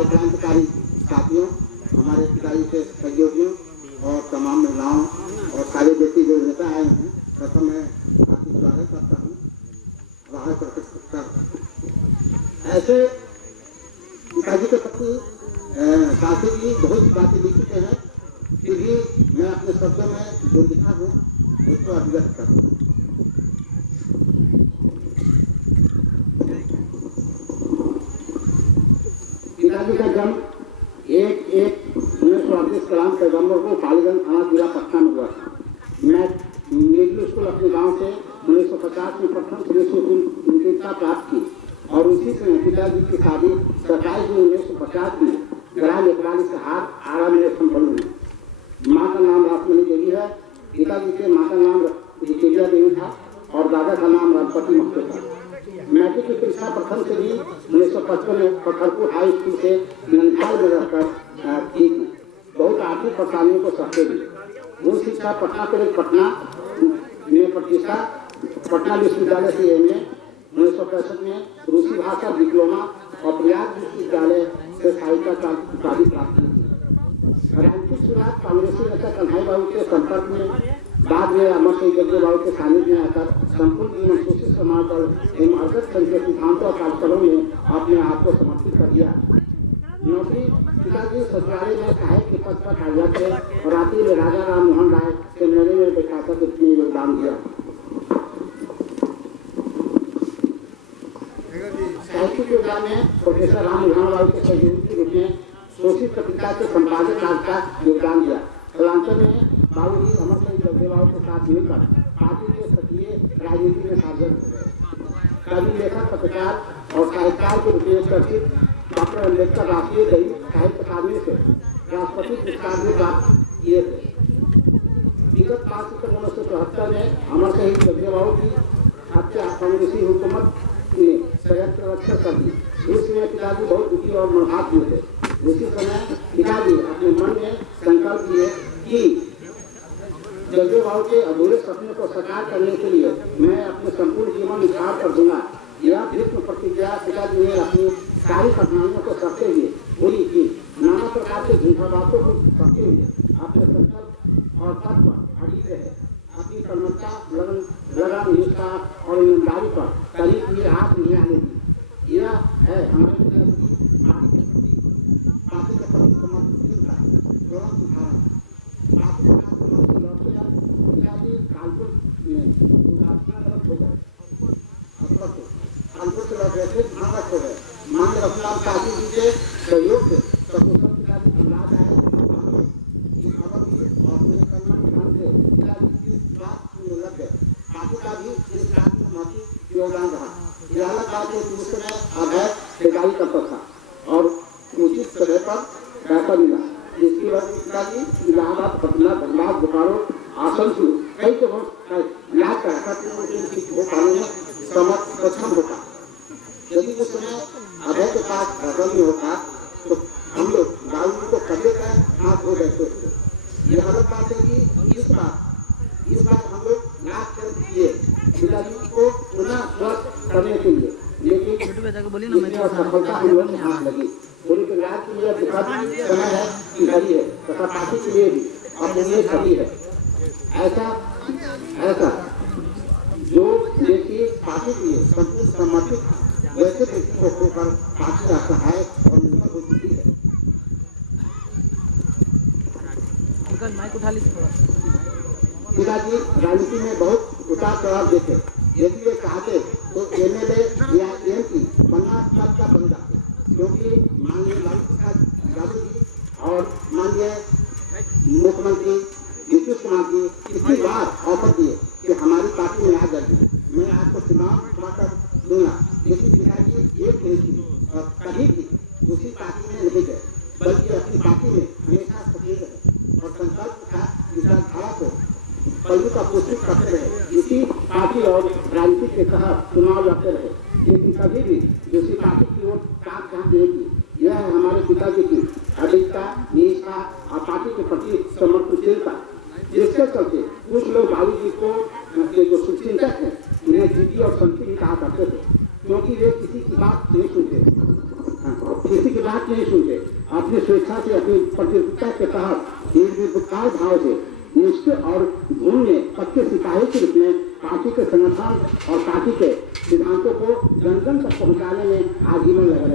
हमारे क्रांतिकारी साथियों, हमारे पिताजी के सहयोगियों और तमाम महिलाओं और सारे व्यक्ति जो नेता आए हैं, प्रथम मैं आपकी स्वागत करता हूँ, आभार प्रकट करता हूँ। ऐसे पिताजी के प्रति साथी जी बहुत सी बातें लिख चुके हैं, फिर भी मैं अपने शब्दों में जो लिखा हूँ उसको अभिव्यक्त करूँ। पिताजी का जन्म 1/1/1938 कलाम पैगम्बर को पालीगंज थाना जिला पटना में हुआ था। मैं मिडिल स्कूल अपने गांव से 1950 में प्रथम उत्तीर्णता प्राप्त की और उसी समय पिताजी की शादी 27 जून 1950 में ग्राम एकवाली से हाथ आरा में संपन्न हुई। माँ का नाम रासमणी देवी है, पिताजी के माँ का नाम रिकेलिया देवी था और दादा का नाम राजपति महतो था। मैट्रिक की परीक्षा प्रथम से भी 1955 में पत्थरपुर हाई स्कूल से नंदहाल में रहकर की थी। बहुत आर्थिक परेशानियों को सहते हुए उच्च शिक्षा पटना कॉलेज पटना में प्रतिष्ठा, पटना विश्वविद्यालय से एमए 1965 में रूसी भाषा डिप्लोमा और प्रयाग विश्वविद्यालय से साहित्य का उपाधि प्राप्त की। राजनीतिक शुरुआत कांग्रेसी नेता कन्हैया बाबू के संपर्क में, बाद में अमर सिंह जग्गे बाबू के सानिध्य में आकर संपूर्ण जीवन शोषित समाज और अगस्त संघ के सिद्धांतों और कार्यक्रमों में अपने आप को समर्पित कर दिया। नौकरी पिताजी सचिवालय में सहायक के पद पर कार्यरत थे और रात्रि में राजा राम मोहन राय सेमिनारी में प्रशासक में योगदान दिया। साहित्यिक योगदान में प्रोफेसर राम मोहन राय के सहयोगी के रूप में शोषित पत्रिका के संपादक कार्य का योगदान दिया। कलांतर में बाबूजी अमर सिंह जग्गे बाबू के साथ मिलकर पार्टी के सक्रिय राजनीति में शामिल हुए। कवि, लेखक, पत्रकार और साहित्यकार के रूप में चर्चित डॉक्टर अम्बेडकर राष्ट्रीय दैनिक साहित्य अकादमी से राष्ट्रपति पुरस्कार भी प्राप्त किए थे। विगत 5 सितंबर 1974 में अमर सिंह जग्गे बाबू की हत्या कांग्रेसी हुकूमत ने संयुक्त रक्षा कर दी। उस समय पिताजी बहुत दुखी और मनहात हुए थे। उसी समय पिताजी अपने मन में संकल्प लिए कि जग्गे बाबू के अधूरे सपने को साकार करने के लिए मैं अपने संपूर्ण जीवन निछावर कर दूंगा। यह भीष्म प्रतिज्ञा पिताजी ने अपनी सारी कठिनाइयों को सहते हुए पूरी की। नाना प्रकार के झूठा बातों को सहते हुए अपने संकल्प और पद पर अड़ी रहे। अपनी कर्मठता, लगन, निष्ठा और ईमानदारी पर कभी भी हाथ नहीं आने दी। यह है हमारे पार्टी के प्रति समर्पित का तुरंत उदाहरण। पार्टी के कार्यक्रमों से लौटते पिताजी कानपुर में गलत हो गए, कानपुर से लौट रहे थे, भागत हो गए। मान रखलाम काजी जी के सहयोग से सकुशल पिताजी सम्राट आए। इस खबर की और मेरे कल्याण ध्यान से पिताजी की बात में लग गए। पार्टी का भी इस कार्य में महत्वपूर्ण योगदान रहा। इलाहाबाद में उस समय अवैध ठेकेदारी करता था और उचित समय पर पैसा मिला, जिसकी वजह से पिताजी इलाहाबाद, पटना, धनबाद, बोकारो, आसनसोल कई जगह इलाज कराता हो पाने में सक्षम होता। यदि उस समय अभय के पास रकम नहीं होता तो हम लोग बाबू को कब्जे का हाथ हो बैठते थे। यह अलग बात है कि इस बार हम लोग लाख खर्च किए पिताजी को पुनः स्वस्थ करने के लिए, लेकिन सफलता हम लोग हाथ लगी। पूरी परिवार के लिए दुखद समय है कि घड़ी है तथा पार्टी के लिए भी अपने लिए घड़ी है। ऐसा जो व्यक्ति पार्टी के लिए संपूर्ण समर्पित वैसे व्यक्ति को खोकर पार्टी का सहायक और निर्भर हो चुकी है। पिताजी राजनीति में बहुत उतार चढ़ाव देते। यदि वे चाहते तो एमएलए या एमपी बनना सबका बन जाते, क्योंकि माननीय लालू प्रसाद यादव जी और माननीय मुख्यमंत्री नीतीश कुमार जी कितनी बार ऑफर दिए कि हमारी पार्टी में आ जाइए, मैं आपको चुनाव कर दूंगा, लेकिन पिताजी एक नहीं थी और कभी भी दूसरी पार्टी में नहीं गए, बल्कि अपनी पार्टी में हमेशा सक्रिय रहे और संकल्प था विचारधारा को पहलू का पुष्टित करते रहे। इसी पार्टी और राजनीति के तहत चुनाव लड़ते रहे, लेकिन कभी भी दूसरी पार्टी की ओर काट नहीं की। यह है हमारे पिताजी की अडिगता, निष्ठा और पार्टी के प्रति समर्पितता, जिसके चलते कुछ लोग बाबू जी को जो शुभचिंतक है उन्हें जीती और संति भी कहा करते थे, क्योंकि वे किसी की बात नहीं सुनते, किसी की बात बात नहीं सुनते, अपनी स्वेच्छा से अपनी प्रतियोगिता के तहत निर्विकार भाव से निष्ठ और धूम्य पक्के सिपाही के रूप में पार्टी के संगठन और पार्टी के सिद्धांतों को जन जन तक पहुंचाने में आजीवन लगे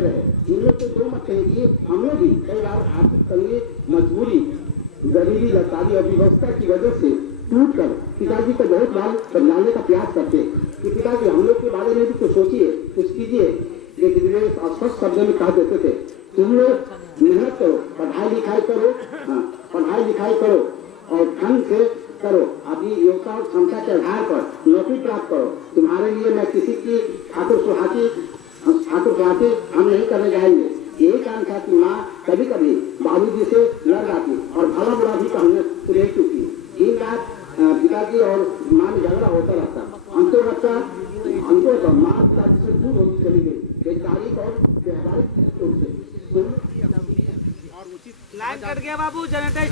रहे। इनमें तो दो मत कहें कि हम लोग भी कई बार आर्थिक तंगी, मजबूरी, गरीबी, लाचारी और व्यवस्था की वजह से टूट कर पिताजी को बहुत बार समझाने का प्रयास करते कि पिताजी हम लोग के बारे में भी कुछ सोचिए, कुछ कीजिए। लेकिन वे स्पष्ट शब्दों में कहा देते थे, तुम लोग मेहनत करो, पढ़ाई लिखाई करो और ढंग से करो, अपनी योग्यता और क्षमता के आधार पर नौकरी प्राप्त करो। तुम्हारे लिए मैं किसी की ठाकुर सुहाती हम नहीं करने जाएंगे। यही कारण था कि माँ कभी कभी बाबूजी से लड़ जाती और भला बुरा भी कहने रह चुकी। दिन रात पिताजी और माँ में झगड़ा होता रहता। अंतों माँ पिताजी से दूर होती चली गई, वैचारिक और व्यवहारिक रूप से। लाइन कट गया बाबू, जनरेटर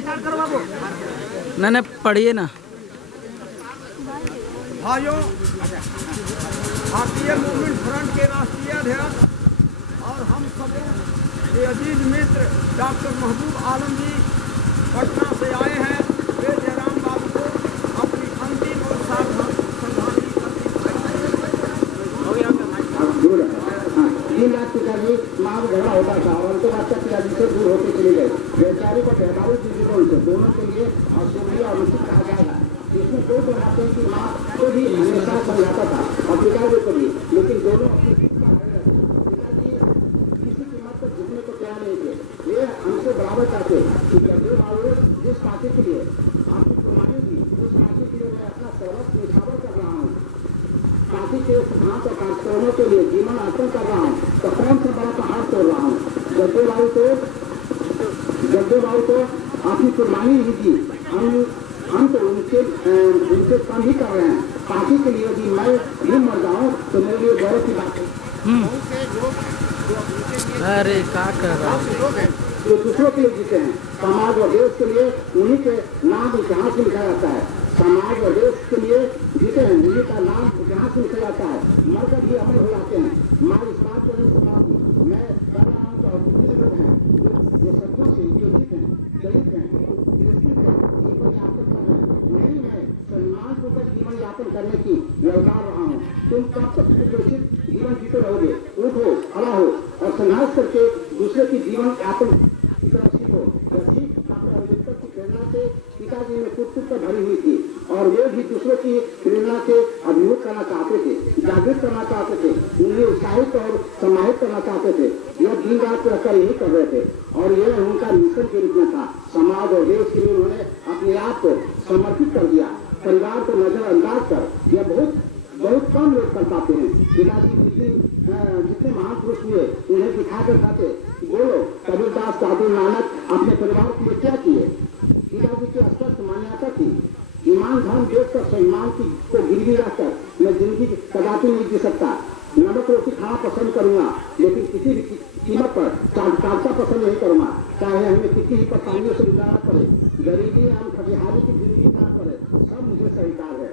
स्टार्ट करो। नहीं पढ़िए ना भाइयों, भारतीय मूवमेंट फ्रंट के राष्ट्रीय अध्यक्ष और हम सब के अजीज मित्र डॉक्टर महबूब आलम जी पटना से आए हैं। वे जयराम बाबू को अपनी अंतिम और सावधानी दिन रात पिताजी माँ में झगड़ा होता था और उनके बाद पिताजी से दूर होते चले गए। वैचारिक और व्यवहारिक दृष्टिकोण से दोनों के लिए अशुभ और उचित कहा जाएगा। इसमें कोई बनाते हैं कि माँ को भी हमेशा समझाता था और पिताजी को भी, लेकिन दोनों अपनी पिताजी किसी कीमत पर झुकने को तैयार नहीं थे। वे हमसे बराबर चाहते कि जगदेव बाबू जिस पार्टी के लिए आपकी कुर्बानी दी, उस पार्टी के लिए मैं अपना सर्वस्व निछावर कर रहा हूँ, पार्टी के सिद्धांत और कार्यक्रमों के लिए जीवन अर्पण कर रहा हूँ, तो कौन सा बड़ा पहाड़ तोड़ रहा हूँ। जगदेव बाबू तो आपकी कुर्बानी ही दी, हम तो उनसे कम ही कर रहे हैं। पार्टी के लिए यदि मैं भी मर जाऊँ तो मेरे लिए गौरव की बात है। अरे क्या कर रहा है, जो दूसरों के लिए जीते हैं, समाज और देश के लिए उन्हीं के नाम इतिहास में लिखा जाता है। समाज और देश के लिए जीते हैं, उन्हीं का नाम इतिहास में लिखा जाता है। मरकर भी अमर हो जाते हैं। माँ इस बात को नहीं सुनाती। मैं कर रहा हूँ तो कितने लोग हैं जो सदियों से योजित हैं, दलित हैं, तिरस्कृत हैं, जीवन यापन कर रहे हैं। नहीं, मैं सम्मानपूर्वक जीवन यापन करने की व्यवहार रहा हूँ। तुम कब तक सुरक्षित जीवन जीते रहोगे? उठो, खड़ा हो और संघर्ष करके दूसरे की जीवन यापन की तरफ सीखो। अम्बेडकर की प्रेरणा से पिताजी में कुछ पर भरी हुई थी और वे भी दूसरों की प्रेरणा से अभिभूत करना चाहते थे, जागृत करना चाहते थे, उन्हें उत्साहित और समाहित करना चाहते थे। यह दिन रात रहकर यही कर रहे थे और यह उनका मिशन के रूप में था। समाज और देश के लिए उन्होंने अपने आप को समर्पित कर दिया। परिवार को नजरअंदाज कर यह बहुत कम लोग कर पाते हैं। पिताजी जितने महान पुरुष हुए उन्हें दिखा कर खाते। बोलो, कबीरदास, साधु नानक अपने परिवार के लिए क्या किए? पिताजी की स्पष्ट मान्यता थी, ईमान धर्म देश का सम्मान को गिरवी रखकर मैं जिंदगी कदापि नहीं जी सकता। नमक रोटी खाना पसंद करूंगा, लेकिन किसी भी कीमत पर चालता पसंद नहीं करूंगा, चाहे हमें किसी ही परेशानियों से गुजारना पड़े, गरीबी एवं खटिहारी की जिंदगी ना पड़े, सब मुझे स्वीकार है।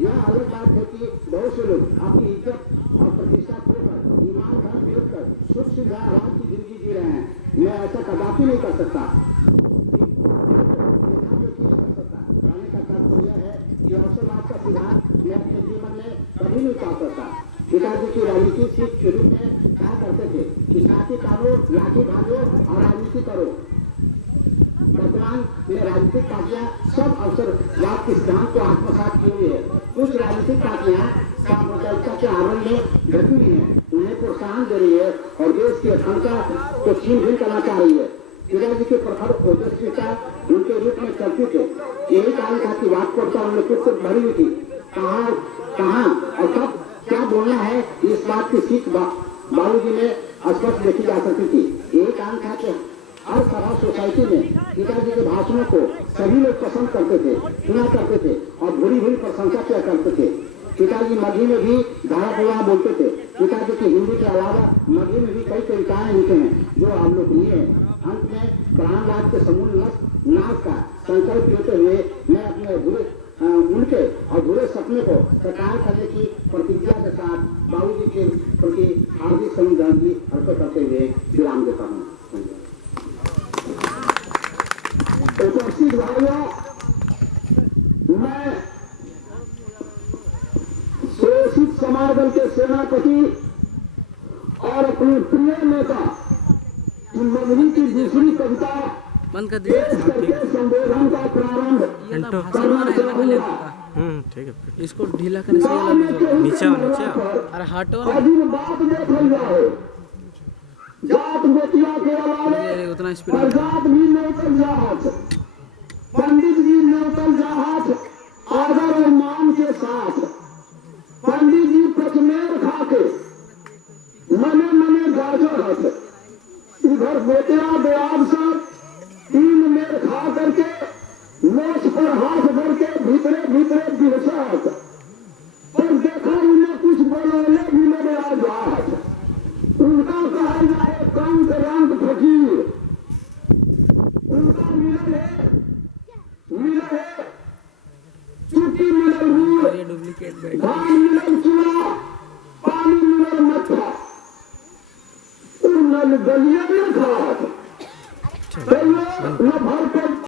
यह अलग बात है कि बहुत से लोग अपनी इज्जत और प्रतिष्ठा खोकर ईमान धर्म देखकर सुख सुविधा आराम की जिंदगी जी रहे हैं। मैं ऐसा कदापि नहीं कर सकता। कहने का तात्पर्य यह है कि अवसरवाद का सिद्धांत मैं अपने जीवन में कभी नहीं पा सकता। पिताजी की राजनीति सीख के रूप में कहा करते थे कि साथी कारो, लाठी भागो और राजनीति करो। वर्तमान में राजनीतिक पार्टियां सब अवसरवाद के सिद्धांत को आत्मसात किए हुए है। कुछ राजनीतिक पार्टियां साम्प्रदायिकता के आवरण में घटी हुई है, उन्हें प्रोत्साहन दे रही है और देश की अखंडता को छीन भिन करना चाह रही है। पिताजी के प्रखर ओजस्विता उनके रूप में चलती थे। यही कारण था कि वाक्पटुता उनमें कुछ भरी हुई थी। कहाँ और कब क्या बोलना है, इस बात की सीख बाबूजी में स्पष्ट देखी जा सकती थी। यही कारण था कि हर सभा सोसाइटी में पिताजी के भाषणों को सभी लोग पसंद करते थे, सुना करते थे और भूरी भूरी प्रशंसा किया करते थे। पिताजी मगही में भी धारा प्रवाह बोलते थे। पिताजी की हिंदी के अलावा मगही में भी कई कविताएं लिखे हैं जो आप लोग लिए हैं। अंत में प्राणवाद के समूल नाश का संकल्प लेते हुए मैं अपने उनके अधूरे सपने को साकार करने की प्रतिज्ञा के साथ बाबूजी के प्रति हार्दिक श्रद्धांजलि अर्पित करते हुए विराम देता हूँ। उपस्थित भाइयों, मैं शोषित समाज दल के सेनापति और अपने प्रिय नेता मंगनी की दूसरी कविता बंद कर पेश करके संबोधन का प्रारंभ करना चाहूंगा। ठीक है, इसको ढीला करने से ये लग नीचे अरे हटो ना, अजीब बात देखल जाए, जात बेटिया के अलावे उतना स्पीड प्रजात भी नेवतल जाहत, पंडित जी नेवतल जाहत आदर और मान के साथ। पंडित जी पचमेर खाके मने मने गाजर इधर बेटिया बेआब सब 3 मेर खा करके मोछ पर हाथ भर के भीतरे भीतरे बिरसात, पर देखा उन्हें कुछ बोलने भी मेरे आ जात। उनका कहा जाए कंक रंग फकीर, उनका मिलन है चुट्टी मिलल रूल, डुप्लीकेट धान मिलल चूड़ा, पानी मिलल मट्ठा, उन्नल गलिया न खात, न भर पेट